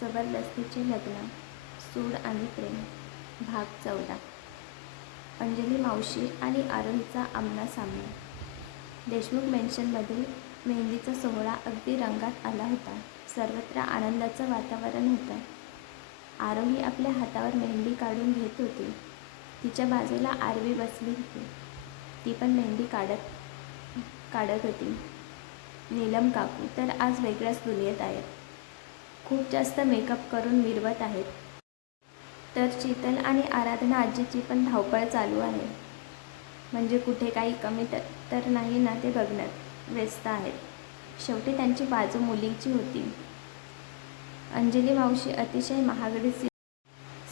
जबरदस्तीचे लग्न, सूड आणि प्रेम, भाग 14. अंजली मावशी आणि आरोहीचा आमना-सामना. देशमुख मेन्शनमध्ये मेहंदीचा सोहळा अगदी रंगात आला होता. सर्वत्र आनंदाचं वातावरण होतं. आरोही आपल्या हातावर मेहंदी काढून घेत होती. तिच्या बाजूला आरवी बसली होती. ती पण मेहंदी काढत होती. नीलम काकू तर आज वेगळ्याच दुनियेत आहेत. खूप जास्त मेकअप करून मिरवत आहेत. तर शीतल आणि आराधना आजीची पण धावपळ चालू आहे. म्हणजे कुठे काही कमी तर नाही ना ते बघण्यात व्यस्त आहेत. शेवटी त्यांची बाजू मुलीची होती. अंजली मावशी अतिशय महागडी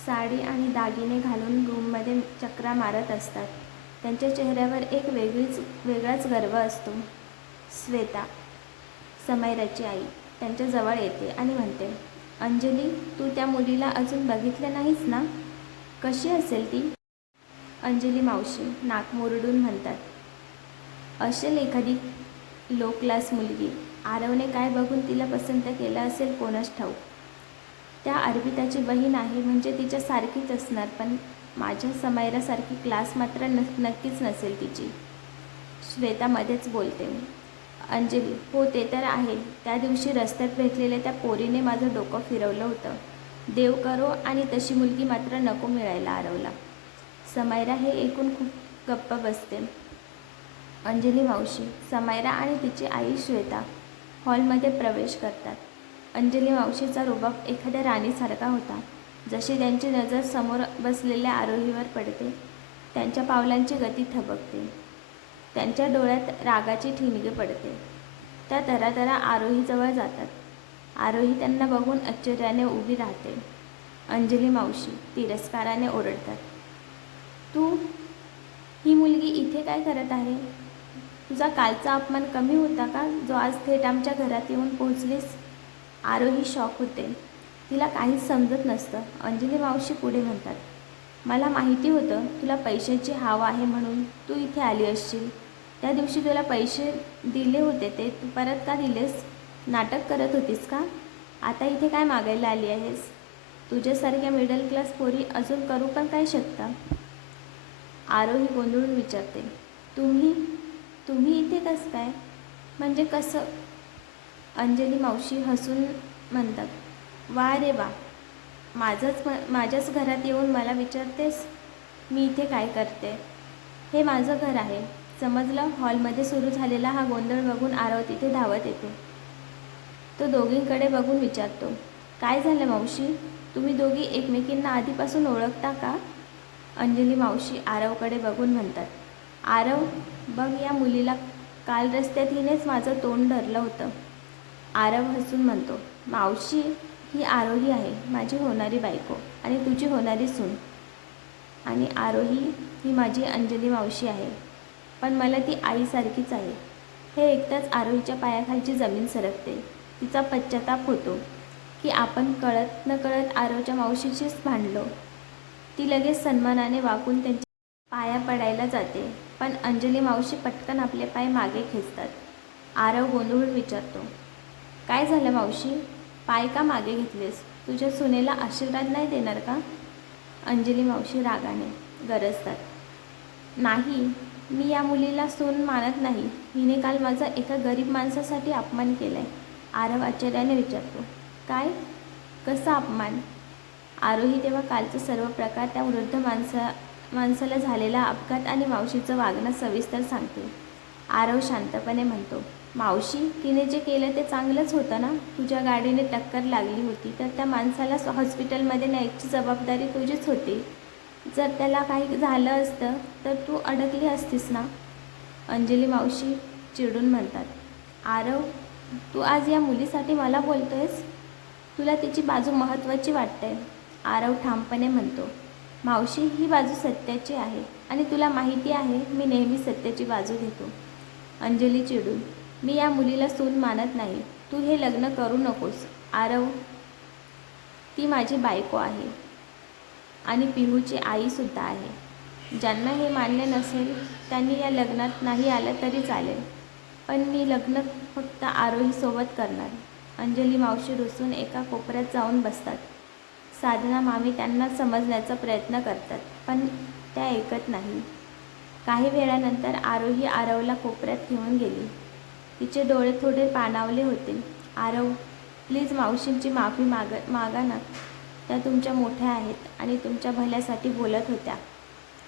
साडी आणि दागिने घालून रूममध्ये चक्रा मारत असतात. त्यांच्या चेहऱ्यावर एक वेगळाच गर्व असतो. श्वेता, समैराची आई, त्यांच्या जवळ येते आणि म्हणते, अंजली, तू त्या मुलीला अजून बघितलं नाहीस ना? कशी असेल ती? अंजली मावशी नाक मुरडून म्हणतात, असेल एखादी लो क्लास मुलगी. आरवने काय बघून तिला पसंत केलं असेल कोणास ठाऊक. त्या अर्पिताची बहीण आहे म्हणजे तिच्या सारखीच असणार, पण माझ्या समैरासारखी क्लास मात्र नक्कीच नसेल तिची. श्वेता मध्येच बोलते, अंजली, हो ते तर आहे. त्या दिवशी रस्त्यात भेटलेल्या त्या पोरीने माझं डोकं फिरवलं होतं. देव करो आणि तशी मुलगी मात्र नको मिळायला आरवला. समैरा हे ऐकून खूप गप्प बसते. अंजली मावशी, समैरा आणि तिची आई श्वेता हॉलमध्ये प्रवेश करतात. अंजली मावशीचा रुबाब एखाद्या राणीसारखा होता. जशी त्यांची नजर समोर बसलेल्या आरोहीवर पडते, त्यांच्या पावलांची गती थबकते. त्यांच्या डोळ्यात रागाची ठिणगी पडते. त्या तरातरा आरोहीजवळ जातात. आरोही त्यांना बघून आश्चर्याने उभी राहते. अंजली मावशी तिरस्काराने ओरडतात, तू, ही मुलगी इथे काय करत आहे? तुझा कालचा अपमान कमी होता का, जो आज थेट आमच्या घरात येऊन पोहोचलीस? आरोही शॉक होते. तिला काहीच समजत नसतं. अंजली मावशी पुढे म्हणतात, मला माहिती होतं तुला पैशाची हाव आहे म्हणून तू इथे आली असशील. त्या दिवशी तुला पैसे दिले होते ते तू परत का दिलेस? नाटक करत होतीस का? आता इथे काय मागायला आली आहेस? तुझ्यासारख्या मिडल क्लास पोरी अजून करू पण काय शकता? आरोही गोंधळून विचारते, तुम्ही इथे कसं काय? म्हणजे कसं? अंजली मावशी हसून म्हणतात, वा रे वा, माझ्याच घरात येऊन मला विचारतेस मी इथे काय करते? हे माझं घर आहे, समजलं? हॉलमध्ये सुरू झालेला हा गोंधळ बघून आरव तिथे धावत येते. तो दोघींकडे बघून विचारतो, काय झालं मावशी? तुम्ही दोघी एकमेकींना आधीपासून ओळखता का? अंजली मावशी आरवकडे बघून म्हणतात, आरव, बघ या मुलीला काल रस्त्यात हिनेच माझं तोंड धरलं होतं. आरव हसून म्हणतो, मावशी, ही आरोही आहे, माझी होणारी बायको आणि तुझी होणारी सून. आणि आरोही ही माझी अंजली मावशी आहे, पण मला ती आईसारखीच आहे. हे ऐकताच आरोहीच्या पायाखालची जमीन सरकते. तिचा पश्चाताप होतो की आपण कळत नकळत आरवच्या मावशीशीच भांडलो. ती लगेच सन्मानाने वाकून त्यांच्या पाया पडायला जाते, पण अंजली मावशी पटकन आपले पाय मागे खेचतात. आरव गोंधळून विचारतो, काय झालं मावशी? पाय का मागे घेतलेस? तुझ्या सुनेला आशीर्वाद नाही देणार का? अंजली मावशी रागाने गरजतात, नाही, मी या मुलीला सून मानत नाही. हिने काल माझा एका गरीब माणसासाठी अपमान केलाय. आरव आश्चर्याने विचारतो, काय? कसा अपमान? आरोही तेव्हा कालचा सर्व प्रकार, त्या वृद्ध माणसाला झालेला अपघात आणि मावशीचं वागणं सविस्तर सांगते. आरव शांतपणे म्हणतो, मावशी, तिने जे केलं ते चांगलंच होतं ना? तुझ्या गाडीने टक्कर लागली होती तर त्या माणसाला हॉस्पिटलमध्ये न्यायची जबाबदारी तुझीच होती. जर त्याला काही झालं असतं तर तू अडकली असतीस ना? अंजली मावशी चिडून म्हणतात, आरव, तू आज या मुलीसाठी मला बोलतोयस? तुला तिची बाजू महत्त्वाची वाटते? आरव ठामपणे म्हणतो, मावशी, ही बाजू सत्याची आहे आणि तुला माहिती आहे मी नेहमी सत्याची बाजू घेतो. अंजली चिडून, मी या मुलीला सून मानत नाही. तू हे लग्न करू नकोस. आरव, ती माझी बायको आहे आणि पिहूची आईसुद्धा आहे. ज्यांना हे मान्य नसेल त्यांनी या लग्नात नाही आलं तरी चालेल, पण मी लग्न फक्त आरोहीसोबत करणार. अंजली मावशी रुसून एका कोपऱ्यात जाऊन बसतात. साधना मामी त्यांना समजण्याचा प्रयत्न करतात, पण त्या ऐकत नाही. काही वेळानंतर आरोही आरवला कोपऱ्यात घेऊन गेली. तिचे डोळे थोडे पाणावले होते. आरव, प्लीज मावशींची माफी मागा ना. त्या तुमच्या मोठ्या आहेत आणि तुमच्या भल्यासाठी बोलत होत्या.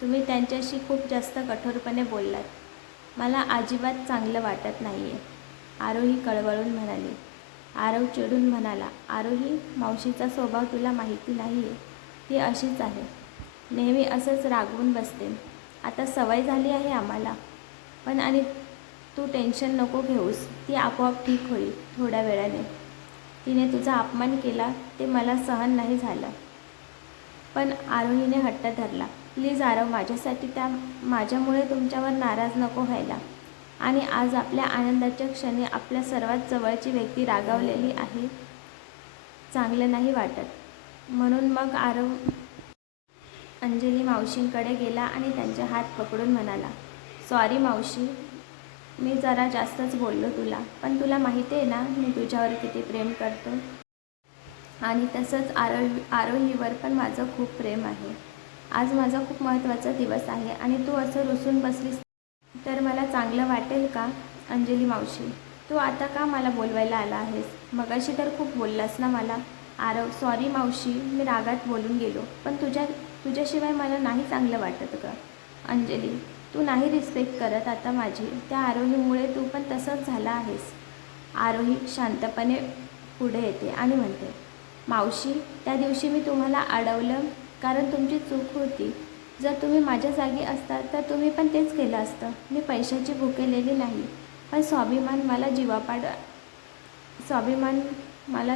तुम्ही त्यांच्याशी खूप जास्त कठोरपणे बोललात. मला अजिबात चांगलं वाटत नाही आहे, आरोही कळवळून म्हणाली. आरव चिडून म्हणाला, आरोही, मावशीचा स्वभाव तुला माहिती नाही आहे. ती अशीच आहे, नेहमी असंच रागवून बसते. आता सवय झाली आहे आम्हाला. पण आणि तू टेन्शन नको घेऊस, ती आपोआप ठीक होईल थोड्या वेळाने. तिने तुझा अपमान केला ते मला सहन नाही झालं. पण आरोहीने हट्ट धरला. प्लीज आरव, माझ्यामुळे तुमच्यावर नाराज नको व्हायला. आणि आज आपल्या आनंदाच्या क्षणी आपल्या सर्वात जवळची व्यक्ती रागावलेली आहे, चांगलं नाही वाटत. म्हणून मग आरव अंजली मावशींकडे गेला आणि त्यांचे हात पकडून म्हणाला, सॉरी मावशी, मी जरा जास्तच बोललो तुला. पण तुला माहिती आहे ना मी तुझ्यावर किती प्रेम करतो. आणि तसंच आरोहीवर पण माझं खूप प्रेम आहे. आज माझा खूप महत्त्वाचा दिवस आहे आणि तू असं रुसून बसलीस तर मला चांगलं वाटेल का? अंजली मावशी, तू आता का मला बोलवायला आला आहेस? मगाशी तर खूप बोललास ना मला. आरव, सॉरी मावशी, मी रागात बोलून गेलो. पण तुझ्याशिवाय मला नाही चांगलं वाटत गं. अंजली, तू नाही रिस्पेक्ट करत आता माझी. त्या आरोहीमुळे तू पण तसंच झाला आहेस. आरोही शांतपणे पुढे येते आणि म्हणते, मावशी, त्या दिवशी मी तुम्हाला अडवलं कारण तुमची चूक होती. जर तुम्ही माझ्या जागी असता तर तुम्ही पण तेच केलं असतं. मी पैशाची भुकेलेली नाही, पण स्वाभिमान मला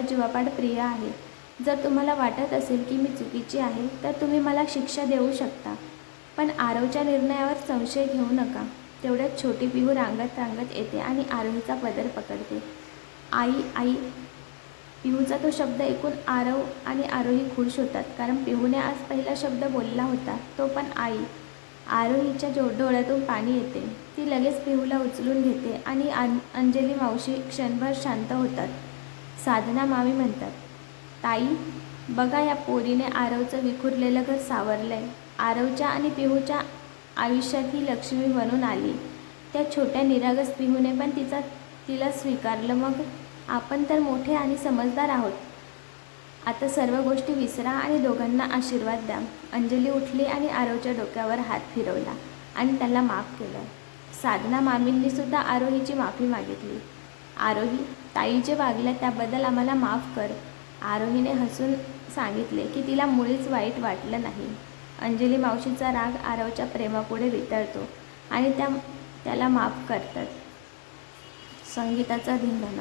जीवापाड प्रिय आहे. जर तुम्हाला वाटत असेल की मी चुकीची आहे तर तुम्ही मला शिक्षा देऊ शकता. पण आरवच्या निर्णयावर संशय घेऊ नका. तेवढ्यात छोटी पिहू रांगत येते आणि आरोहीचा पदर पकडते. आई. पिहूचा तो शब्द ऐकून आरव आणि आरोही खुश होतात, कारण पिहूने आज पहिला शब्द बोलला होता, तो पण आई. आरोहीच्या डोळ्यातून पाणी येते. ती लगेच पिहूला उचलून घेते आणि अंजली मावशी क्षणभर शांत होतात. साधना मामी म्हणतात, ताई, बघा या पोरीने आरवचं विखुरलेलं घर सावरलंय. आरवच्या आणि पिहूच्या आयुष्यात ही लक्ष्मी बनून आली. त्या छोट्या निरागस पिहूने पण तिला स्वीकारलं. मग आपण तर मोठे आणि समजदार आहोत. आता सर्व गोष्टी विसरा आणि दोघांना आशीर्वाद द्या. अंजली उठली आणि आरवच्या डोक्यावर हात फिरवला आणि त्याला माफ केलं. साधना मामींनी सुद्धा आरोहीची माफी मागितली. आरोही, ताई जे वागल्या त्याबद्दल आम्हाला माफ कर. आरोहीने हसून सांगितले की तिला मुळीच वाईट वाटलं नाही. अंजली मावशीचा राग आरवच्या प्रेमापुढे वितळतो आणि त्याला माफ करतात. संगीताचा धिंगाणा.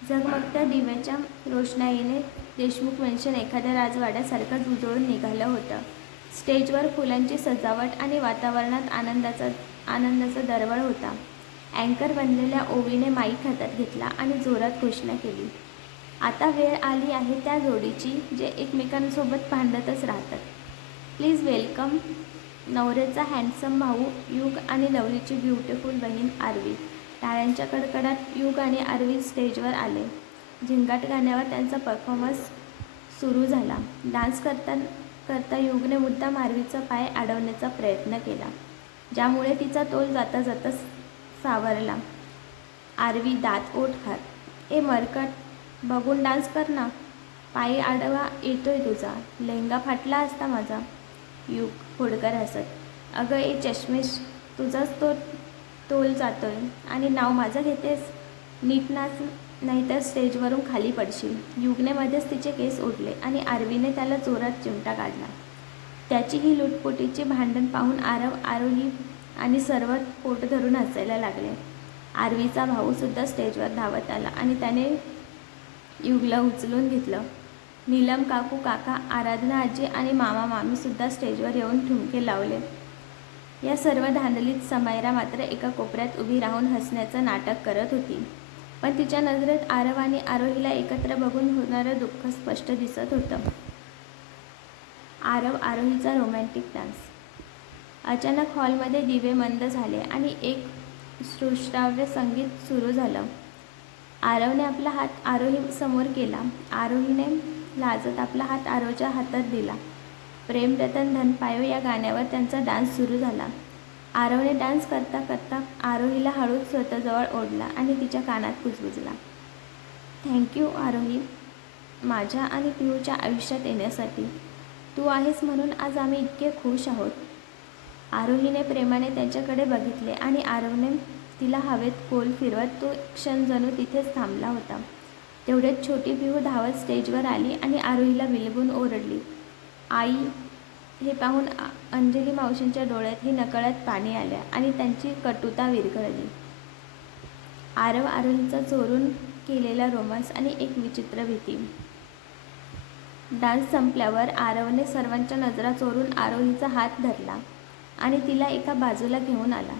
झगमगत्या दिव्याच्या रोषणाईने देशमुख मेन्शन एखाद्या राजवाड्यासारखंच उजळून निघालं होतं. स्टेजवर फुलांची सजावट आणि वातावरणात आनंदाचा दरवळ होता. अँकर बनलेल्या ओवीने माईक हातात घेतला आणि जोरात घोषणा केली, आता वेळ आली आहे त्या जोडीची जे एकमेकांसोबत भांडतच राहतात. प्लीज वेलकम नवऱ्याचा हँडसम भाऊ युग आणि नवरीची ब्युटिफुल बहीण आरवी. टाळ्यांच्या कडकडाट युग आणि आरवी स्टेजवर आले. झिंगाट गाण्यावर त्यांचा परफॉर्मन्स सुरू झाला. डान्स करता युगने मुद्दाम आरवीचा पाय अडवण्याचा प्रयत्न केला, ज्यामुळे तिचा तोल जाता जाता सावरला. आरवी दात ओठ खात, ए मरकट, बघून डान्स कर ना. पाय आडवा येतोय तुझा, लेहंगा फाटला असता माझा. युग खोडकर हसत, अगं ए चष्मेश, तुझाच तोल जातोय आणि नाव माझं घेतेस. नीट नाच, नाहीतर स्टेजवरून खाली पडशील. युगने मध्येच तिचे केस ओढले आणि आरवीने त्याला जोरात चिमटा काढला. त्याची ही लुटपोटीची भांडण पाहून आरोही आणि सर्व पोट धरून हसायला लागले. आरवीचा भाऊसुद्धा स्टेजवर धावत आला आणि त्याने युगला उचलून घेतलं. नीलम काकू, काका, आराधना आजी आणि मामा मामीसुद्धा स्टेजवर येऊन ठुमके लावले. या सर्व धांदलीत समायरा मात्र एका कोपऱ्यात उभी राहून हसण्याचं नाटक करत होती. पण तिच्या नजरेत आरव आणि आरोहीला एकत्र बघून होणारं दुःख स्पष्ट दिसत होतं. आरोहीचा रोमॅन्टिक डान्स. अचानक हॉलमध्ये दिवे मंद झाले आणि एक श्रुश्राव्य संगीत सुरू झालं. आरवने आपला हात आरोही समोर केला. आरोहीने लाजत आपला हात आरवच्या हातात दिला. प्रेम रतन धन पायो या गाण्यावर त्यांचा डान्स सुरू झाला. आरवने डान्स करता करता आरोहीला हळूच स्वतःजवळ ओढला आणि तिच्या कानात कुजबुजला. थँक्यू आरोही, माझ्या आणि पिहूच्या आयुष्यात येण्यासाठी. तू आहेस म्हणून आज आम्ही इतके खुश आहोत. आरोहीने प्रेमाने त्यांच्याकडे बघितले आणि आरवने तिला हवेत कोल फिरवत तो क्षण जणू तिथेच थांबला होता. तेवढ्यात छोटी पिहू धावत स्टेजवर आली आणि आरोहीला विलगून ओरडली. आई! हे पाहून अंजली मावशींच्या डोळ्यातही नकळत पाणी आल्या आणि त्यांची कटुता विरघळली. आरव आरोहीचा चोरून केलेला रोमांस आणि एक विचित्र भीती. डान्स संपल्यावर आरवने सर्वांच्या नजरा चोरून आरोहीचा हात धरला आणि तिला एका बाजूला घेऊन आला.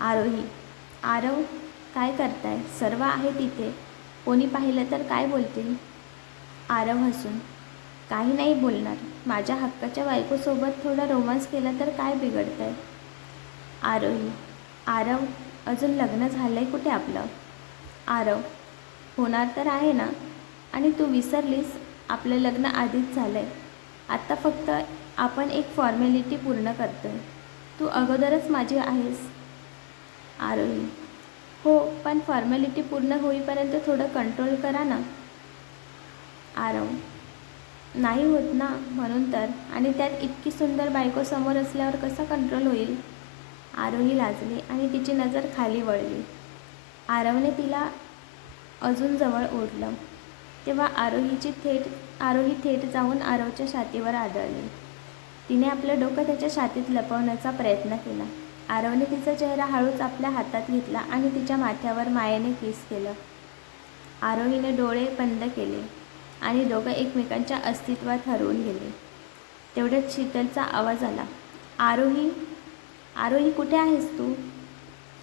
आरोही, आरव, काय करताय? सर्व आहे तिथे. कोणी पाहिलं तर काय बोलतील? आरव हसून, काही नाही बोलणार. माझ्या हक्काच्या बायकोसोबत थोडा रोमांस केला तर काय बिघडतंय? आरोही, आरव, अजून लग्न झालंय कुठे आपलं? आरव, होणार तर आहे ना. आणि तू विसरलीस, आपलं लग्न आधीच झालंय. आत्ता फक्त आपण एक फॉर्मॅलिटी पूर्ण करतोय. तू अगोदरच माझी आहेस. आरोही, हो, पण फॉर्मॅलिटी पूर्ण होईपर्यंत थोडं कंट्रोल करा ना. आरव, नाही होत ना, म्हणून तर. आणि त्यात इतकी सुंदर बायको समोर असल्यावर कसा कंट्रोल होईल? आरोही लाजली आणि तिची नजर खाली वळली. आरवने तिला अजून जवळ ओढलं. तेव्हा आरोही थेट जाऊन आरवच्या छातीवर आदळली. तिने आपलं डोकं त्याच्या छातीत लपवण्याचा प्रयत्न केला. आरवने तिचा चेहरा हळूच आपल्या हातात घेतला आणि तिच्या माथ्यावर मायेने किस केलं. आरोहीने डोळे बंद केले आणि दोघं एकमेकांच्या अस्तित्वात हरवून गेले. तेवढ्यात शीतलचा आवाज आला. आरोही, आरोही, कुठे आहेस तू?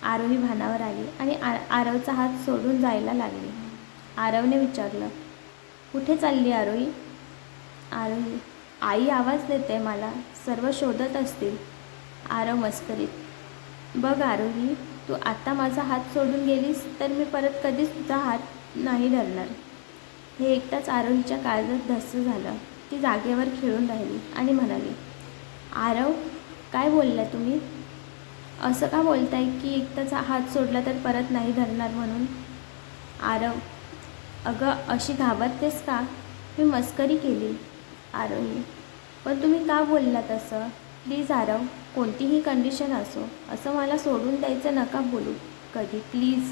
आरोही भानावर आली आणि आरवचा हात सोडून जायला लागली. आरवने विचारलं, कुठे चालली आरोही? आरोही, आई आवाज देते मला. सर्व शोधत असतील. आरव मस्करीत, बघ आरोही, तू आत्ता माझा हात सोडून गेलीस तर मी परत कधीच तुझा हात नाही धरणार. हे ऐकताच आरोहीच्या काळजात धस्स झालं. ती जागेवर खिळून राहिली आणि म्हणाली, आरव, काय बोलला तुम्ही? असं का बोलताय की एकटाच हात सोडला तर परत नाही धरणार म्हणून? आरव, अगं, अशी घाबरतेस का? मी मस्करी केली. आरोही, पण तुम्ही का बोलला तसं? प्लीज आरव, कोणतीही कंडिशन असो, असं मला सोडून द्यायचं नका बोलू कधी, प्लीज.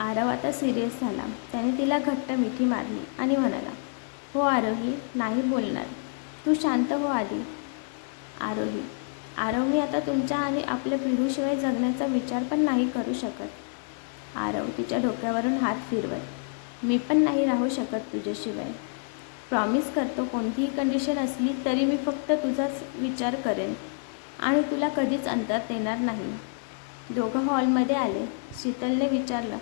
आरव आता सिरियस झाला. त्याने तिला घट्ट मिठी मारली आणि म्हणाला, हो आरोही, नाही बोलणार. तू शांत हो आधी. आरोही, आरव, मी आता तुमच्या आणि आपल्या पिढूशिवाय जगण्याचा विचार पण नाही करू शकत. आरव तिच्या डोक्यावरून हात फिरवत, मी पण नाही राहू शकत तुझ्याशिवाय. प्रॉमिस करतो, कोणतीही कंडिशन असली तरी मी फक्त तुझाच विचार करेन आणि तुला कधीच अंतर देणार नाही. दोघं हॉलमध्ये आले. शीतलने विचारलं,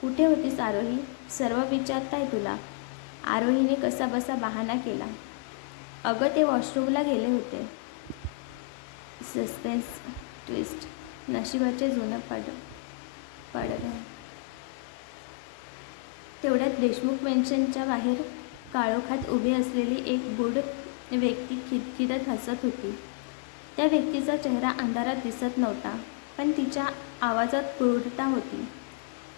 कुठे होतीस आरोही? सर्व विचारताय तुला. आरोहीने कसाबसा बहाणा केला, अगं, ते वॉशरूमला गेले होते. सस्पेन्स ट्विस्ट, नशिबाचे जुनं पडलं. तेवढ्यात देशमुख मेन्शनच्या बाहेर काळोखात उभी असलेली एक गूढ व्यक्ती खिदखिदत हसत होती. त्या व्यक्तीचा चेहरा अंधारात दिसत नव्हता, पण तिच्या आवाजात क्रूरता होती.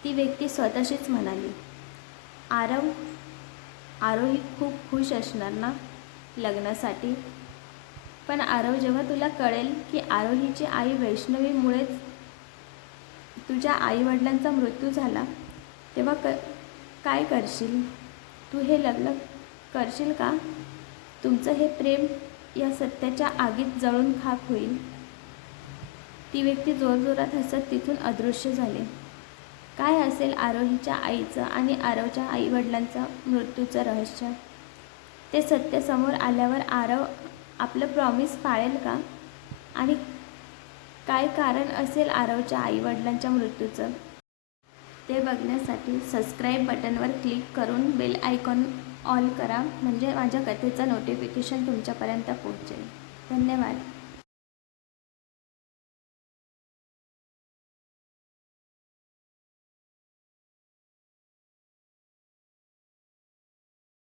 ती व्यक्ती स्वतःशीच म्हणाली, आरव, आरोही खूप खुश असणार ना लग्नासाठी? पण आरव, जेव्हा तुला कळेल की आरोहीची आई वैष्णवीमुळेच तुझ्या आईवडिलांचा मृत्यू झाला, तेव्हा काय करशील? तू हे लग्न करशील का? तुमचं हे प्रेम या सत्याच्या आगीत जळून खाक होईल. ती व्यक्ती जोरजोरात हसत तिथून अदृश्य झाली. काय असेल आरोहीच्या आईचं आणि आरवच्या आईवडिलांचं मृत्यूचं रहस्य? ते सत्य समोर आल्यावर आरव आपलं प्रॉमिस पाळेल का? आणि काय कारण असेल आरवच्या आईवडिलांच्या मृत्यूचं? ते बघण्यासाठी सबस्क्राईब बटनवर क्लिक करून बेल आयकॉन ऑल करा, म्हणजे माझ्या कथेचं नोटिफिकेशन तुमच्यापर्यंत पोहोचेल. धन्यवाद.